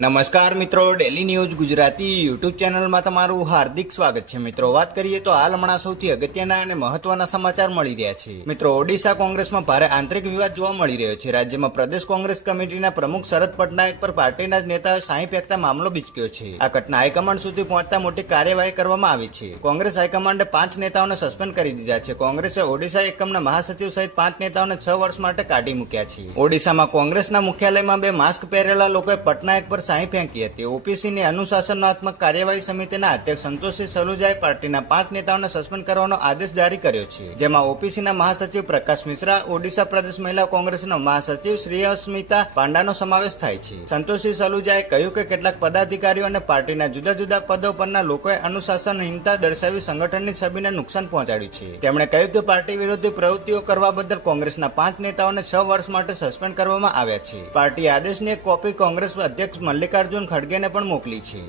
નમસ્કાર મિત્રો, daily news Gujarati YouTube ચેનલમાં તમારું હાર્દિક સ્વાગત છે। મિત્રો, વાત કરીએ તો હાલ હમણાં સૌથી અગત્યના અને મહત્વના સમાચાર મળી રહ્યા છે। મિત્રો, ઓડિશા કોંગ્રેસમાં ભારે આંતરિક વિવાદ જોવા મળી રહ્યો છે। રાજ્યમાં પ્રદેશ કોંગ્રેસ કમિટીના પ્રમુખ શરદ પટનાયક પર પાર્ટીના જ નેતાઓએ સાંઈ ફેંકતા મામલો બીચક્યો છે। આ ઘટના હાઈકમાન્ડ સુધી પહોંચતા મોટી કાર્યવાહી કરવામાં આવી છે। કોંગ્રેસ હાઈકમાન્ડે 5 નેતાઓને સસ્પેન્ડ કરી દીધા છે। કોંગ્રેસે ઓડિશા એકમના મહાસચિવ સહિત 5 નેતાઓને 6 વર્ષ માટે કાઢી મૂક્યા છે। ઓડિશામાં કોંગ્રેસના મુખ્યાલયમાં 2 માસ્ક પહેરેલા લોકોએ પટનાયક પર સાંઈ ફેંકી હતી। ઓપીસીની અનુશાસનાત્મક કાર્યવાહી સમિતિના અધ્યક્ષ સંતોષી સલુજાએ પાર્ટીના 5 નેતાઓને સસ્પેન્ડ કરવાનો આદેશ જારી કર્યો છે, જેમાં ઓપીસીના મહાસચિવ પ્રકાશ મિશ્રા, ઓડિશા પ્રદેશ મહિલા કોંગ્રેસના મહાસચિવ શ્રેયસ્મિતા પાંડાનો સમાવેશ થાય છે। સંતોષી સલુજાએ કહ્યું કે કેટલાક પદાધિકારીઓ અને પાર્ટીના જુદા જુદા પદો પરના લોકોએ અનુશાસનહીનતા દર્શાવી સંગઠનની છબીને નુકસાન પહોંચાડ્યું છે। તેમણે કહ્યું કે પાર્ટી વિરોધી પ્રવૃત્તિઓ કરવા બદલ કોંગ્રેસના 5 નેતાઓને 6 વર્ષ માટે સસ્પેન્ડ કરવામાં આવ્યા છે। પાર્ટી આદેશની એક કોપી કોંગ્રેસ અધ્યક્ષ મલ્લિકાર્જુન ખડગેને પણ મોકલી છે।